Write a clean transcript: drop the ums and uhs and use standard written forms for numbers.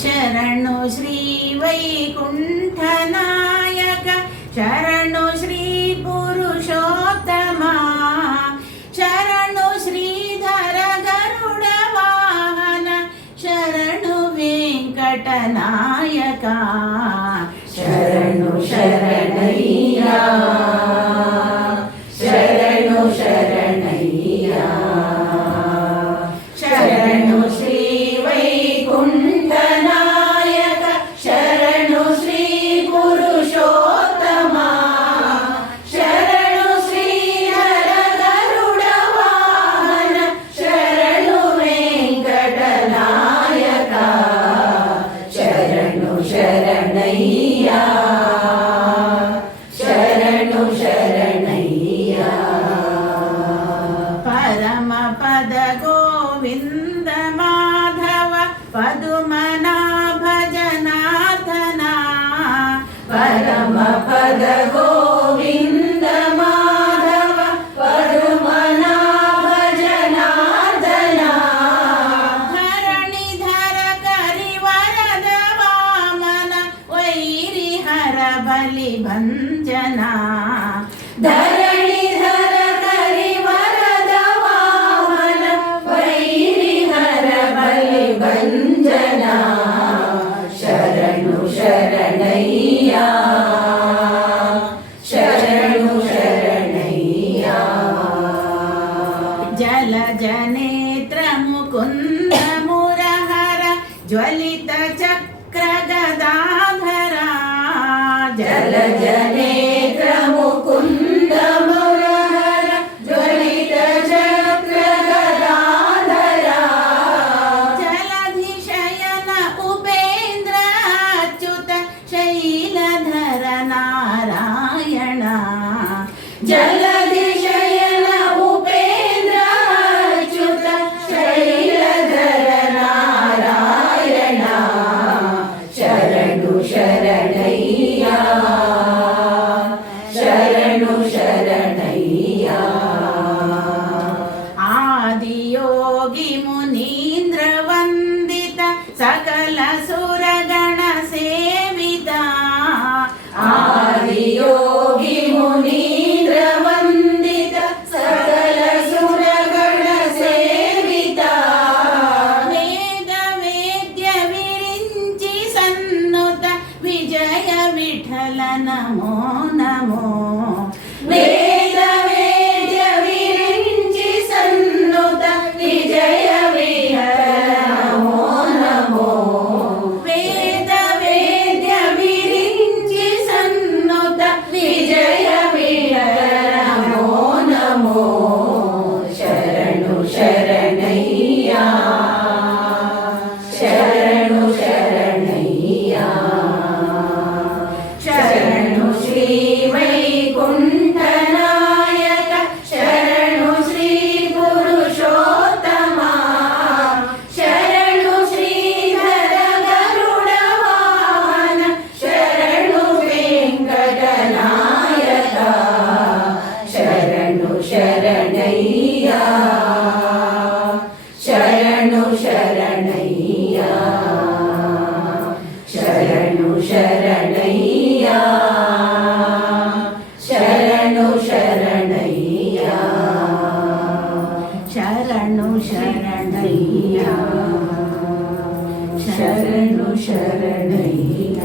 ಶರಣು ಶ್ರೀ ವೈಕುಂಠನಾಯಕ ಶರಣು ಶ್ರೀ ಪುರುಷೋತ್ತಮ ಶರಣು ಶ್ರೀಧರ ಗರುಡ ವಾಹನ ಶರಣು ವೆಂಕಟನಾಯಕ ಶರಣು ಶರಣಯ್ಯ ಶರಣು ಶರಣಯ್ಯ ಶರಣು ಶ್ರೀ ವೈಕುಂಠನಾಯಕ ಶರಣು ಶ್ರೀ ಪುರುಷೋತ್ತಮ ಶರಣು ಶ್ರೀಧರ ಗರುಡ ವಾಹನ ಶರಣು ವೆಂಕಟನಾಯಕ ಶರಣು ಶರಣಯ್ಯ ಶರಣು ಶರಣಯ್ಯ ಪರಮ ಪದ ಗೋವಿಂದ ಮಾಧವ ಪದುಮನಾಭ ಜನಾರ್ದನ ಪರಮ ಪದ ಗೋವಿಂದ ಮಾಧವ ಪದುಮನಾಭ ಜನಾರ್ದನ ಧರಣಿಧರ ಕರಿವರದ ವಾಮನ ವೈರಿಹರ ಬಲಿ ಭಂಜನ ಧರಣಿಧರ ಕರಿವರದ ವಾಮನ ವೈರಿಹರ ಬಲಿ ಭಂಜನ ಶರಣು ಶರಣಯ್ಯ ಶರಣು ಶರಣಯ್ಯ ಜಲಜ ನೇತ್ರ ಮುಕುಂದ ಮುರಹರ ಜ್ವಲಿತ ಚಕ್ರ ಗದಾಧರ ಜಲಜ ನೇತ್ರ ಮುಕುಂದ ಮುರಹರ ಜ್ವಲಿತ ಚಕ್ರ ಗದಾಧರ ಜಲಧಿಶಯನ ಉಪೇಂದ್ರ ಅಚ್ಯುತ ಶೈಲಧರ ನಾರಾಯಣ ಜಲಧಿಶಯನ ಉಪೇಂದ್ರ ಅಚ್ಯುತ ಶೈಲಧರ ನಾರಾಯಣ ಶರಣು ಶರಣಯ್ಯ ಶರಣು ಶರಣಯ್ಯ ಆದಿಯೋಗಿ ಮುನೀಂದ್ರ ವಂದಿತ ಸಕಲ ಸುರಗಣ ಸೇವಿತ ಆದಿಯೋಗಿ ಮುನೀಂದ್ರ ವಂದಿತ ಸಕಲ ಸುರಗಣ ಸೇವಿತ ವೇದ ವೇದ್ಯ ವಿರಿಂಚಿ ಸನ್ನುತ ವಿಜಯ ವಿಠಲ ನಮೋ ನಮೋ ವೇದ ವೇದ್ಯ ವಿರಿಂಚಿ ಸನ್ನುತ ವಿಜಯ ವಿಠಲ ನಮೋ ನಮೋ ವೇದ ವೇದ್ಯ ವಿರಿಂಚಿ ಸನ್ನುತ ವಿಜಯ ವಿಠಲ ನಮೋ ನಮೋ ಶರಣು ಶರಣಯ್ಯ ಶರಣು ಶರಣಯ್ಯ ಶರಣು ಶ್ರೀ ವೈಕುಂಠನಾಯಕ ಶರಣು ಶ್ರೀ ಪುರುಷೋತ್ತಮ ಶರಣು ಶ್ರೀಧರ ಗರುಡ ವಾಹನ ಶರಣು ವೆಂಕಟನಾಯಕ ಶರಣು ಶರಣಯ್ಯ ಶರಣು ಶರಣಯ್ಯ ಶರಣು ಶರಣಯ್ಯ ಶರಣು ಶರಣಯ್ಯ ಶರಣು ಶರಣಯ್ಯ ಶರಣು ಶರಣಯ್ಯ